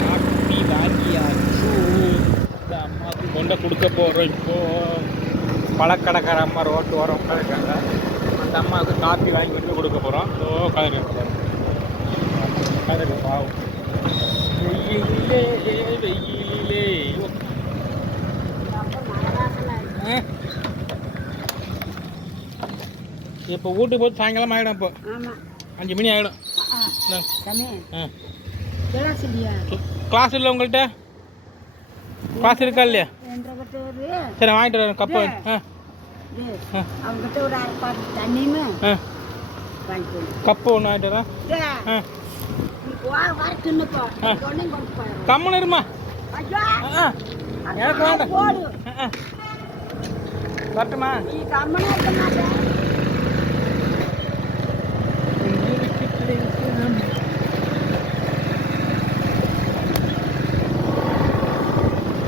Copy வாங்கியாச்சு. இந்த அம்மாவுக்கு கொண்ட கொடுக்க போகிறோம். இப்போது பழக்கடைக்கார அம்மா ரோட்டு ஓரம் உட்காந்துருக்காங்க. அந்த அம்மாவுக்கு காப்பி வாங்கி கொண்டு கொடுக்க போகிறோம். உட்காந்துருக்காங்க பாவம். வெயிலே வெயிலே. இப்போ வீட்டுக்கு போய் சாயங்காலம் ஆகிடும். இப்போ 5 மணி ஆகிடும். கிளாஸ் இல்லை உங்கள்கிட்ட? கிளாஸ் இருக்கா இல்லையா? சரி வாங்கிட்டு வரேன் கப்பு. கப்பு ஒன்று வாங்கிட்டு வரேன். கம்மன் இருமா. எனக்கு வேண்டாம். வரட்டுமா?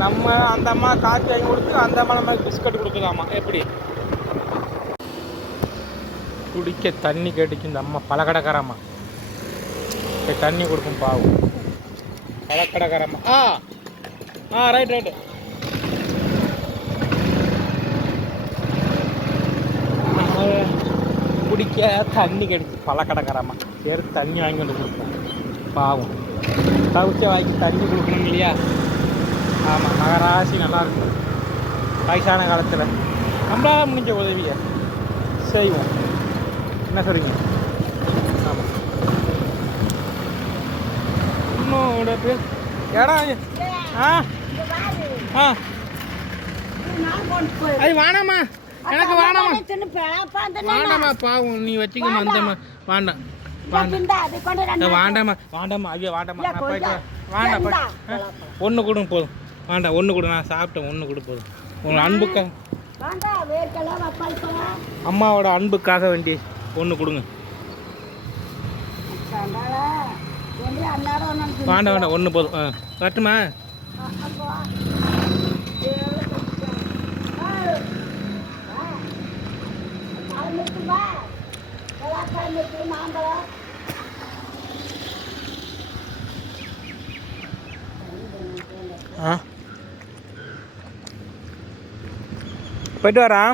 நம்ம அந்த அம்மா காப்பி வாங்கி கொடுத்து அந்த அம்மா நம்ம பிஸ்கட் கொடுக்குதாம்மா. எப்படி குடிக்க தண்ணி கேட்டுச்சு இந்த அம்மா. பழக்கடைக்காரம்மா தண்ணி கொடுக்கும் பாவம். பழக்கடைக்காரம்மா. Right right. குடிக்க தண்ணி கேட்டுச்சு பழக்கடைக்காரம்மா. சரி தண்ணி வாங்கி கொண்டு கொடுப்போம் பாவம். தவிச்ச வாங்கி தண்ணி கொடுக்கணும் இல்லையா? ஆமாம், மகராசி நல்லாயிருக்கும். வயசான காலத்தில் நம்மளால் முடிஞ்ச உதவியை செய்வோம். என்ன சொல்கிறீங்க? ஆமாம். இன்னோட பேர் இடம். அது வேணாமா, எனக்கு வேணாமா. வேண்டாமா பாவம், நீ வச்சுக்கமா. அந்தம்மா வேண்டாம் வேண்டாமா வேண்டாமா. ஐயோ வேண்டாமா. நான் போயிட்டு வேண்டாம் போய் ஒன்று கொடுங்க போதும். வேண்டாம் ஒன்று கொடு. நான் சாப்பிட்டேன். ஒன்று கொடு போதும். உங்கள் அன்புக்காக, அம்மாவோட அன்புக்காக வேண்டி ஒன்று கொடுங்க. வேண்டாம் வேண்டாம் ஒன்று போதும். வரட்டுமா? போயிட்டு வரேன்.